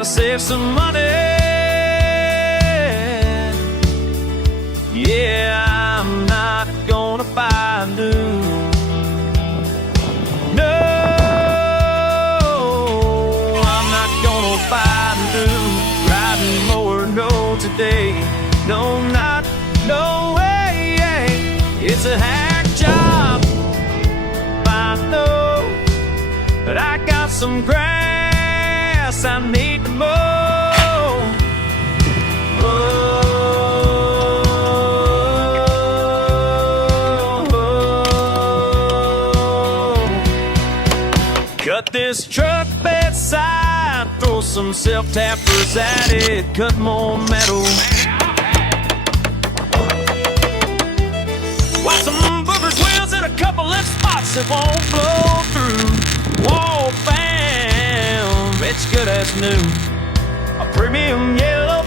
Gotta save some money. Yeah, I'm not gonna buy new. No, I'm not gonna buy new riding mower, no today. No, not, no way. It's a hack job, I know, but I got some grass I need to mow. Cut this truck bed side, throw some self-tappers at it, cut more metal. Watch some boogers, wheels, and a couple of spots that won't blow through. Whoa, bam, it's good as new. A premium yellow